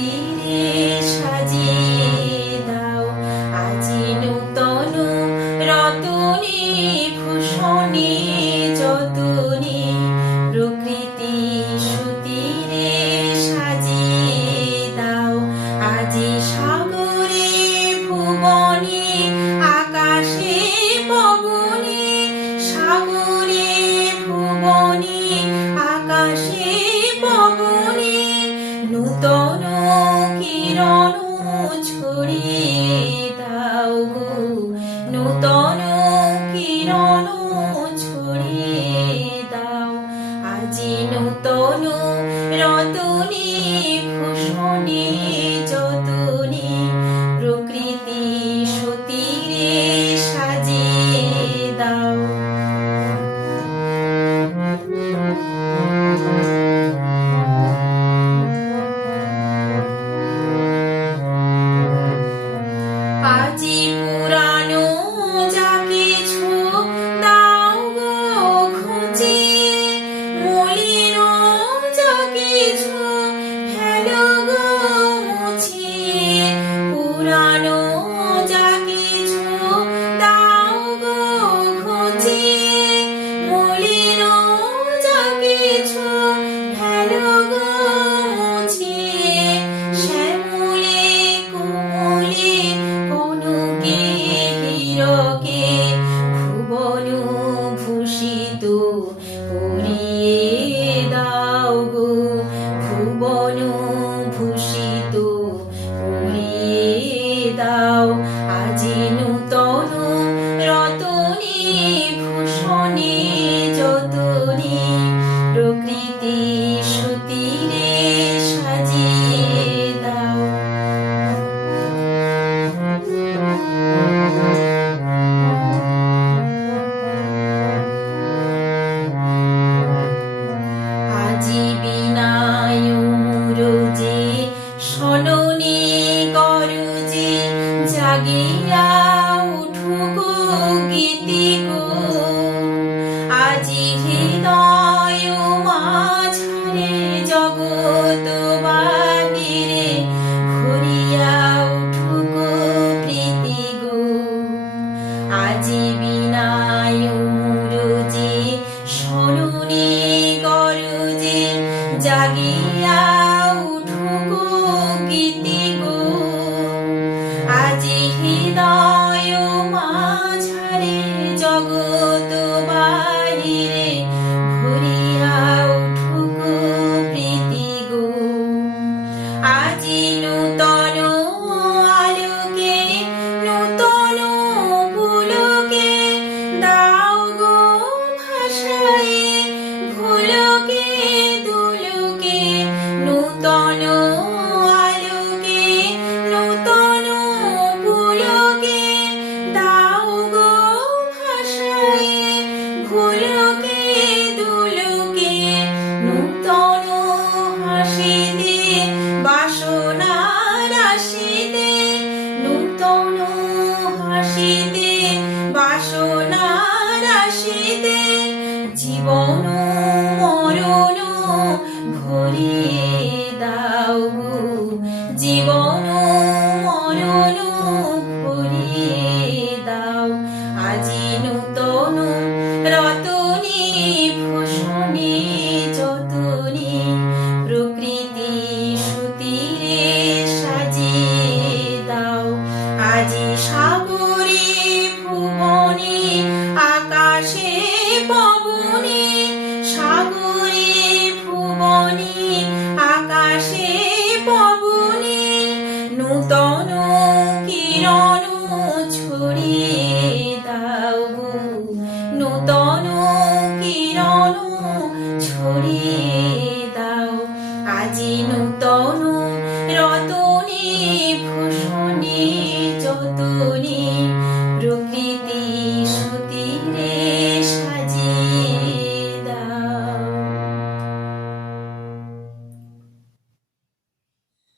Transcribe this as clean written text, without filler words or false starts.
তীরে সাজিয়ে দাও আজি নূতন রতনে ভূষণে যতনে প্রকৃতি সুতীরে সাজিয়ে দাও আজি সাগরে ভুবনে আকাশে পবনে সাগরে ভুবনে আকাশে পবনে নূতন কিরণ ছড়িয়ে দাও গো নূতন কিরণ ছড়িয়ে দাও আজি নূতন রতনে ভূষণে যতনে প্রকৃতি সুতীরে সাজিয়ে দাও। আজি পুরানো যা কিছু দাও গো খুঁজিয়ে মলিন যা কিছু ফেলো গো মুছিয়ে পুরানো যা কিছু দাও গো খুঁজিয়ে মলিন যা কিছু ফেলো গো মুছিয়ে শ্যামলে কোমলে কনকে হীরকে ভুবন ভূষিত করিয়ে দাও গো ভুবন ভূষিত করিয়ে দাও আজি নূতন রতনে ভূষণে যতনে প্রকৃতি সুতীরে সাজিয়ে দাও। আজি বিনায় মুরুজে সননে করুজে জাগিয়া উঠু গো গীতি গো আজি হৃদয় মাঝারে জগৎ বাহিরে ঘুরিয়া উঠু গো প্রীতি গো আজি বিনায় মুরুজে সননে করুজে জাগিয়া উঠু গো গীতি গো আজি হৃদয় মাঝারে জগৎ বাহিরে ঘুরিয়া উঠু গো প্রীতি গো আজি নূতন আলোকে নূতন পুলকে দাও গো ভাষায়ে ভুলকে দুলকে নূতন আলোকে নূতন পুলকে দাও গো ভাষায়ে ভুলকে দুলকে নূতন হাসিতে বাসনা রাশিতে নূতন হাসিতে বাসনা রাশিতে জীবন মরণ ভরিয়ে দাও গো জীবন মরণ ভরিয়ে দাও আজি নূতন রতনে ভূষণে যতনে প্রকৃতি সুতীরে সাজিয়ে দাও আজি সাগরে ভুবনে আকাশে পবনে সাগরে ভুবনে আকাশে পবনে নূতন কিরণ ছড়িয়ে দাও গো নূতন কিরণ ছড়িয়ে দাও আজি নূতন রতনে ভূষণে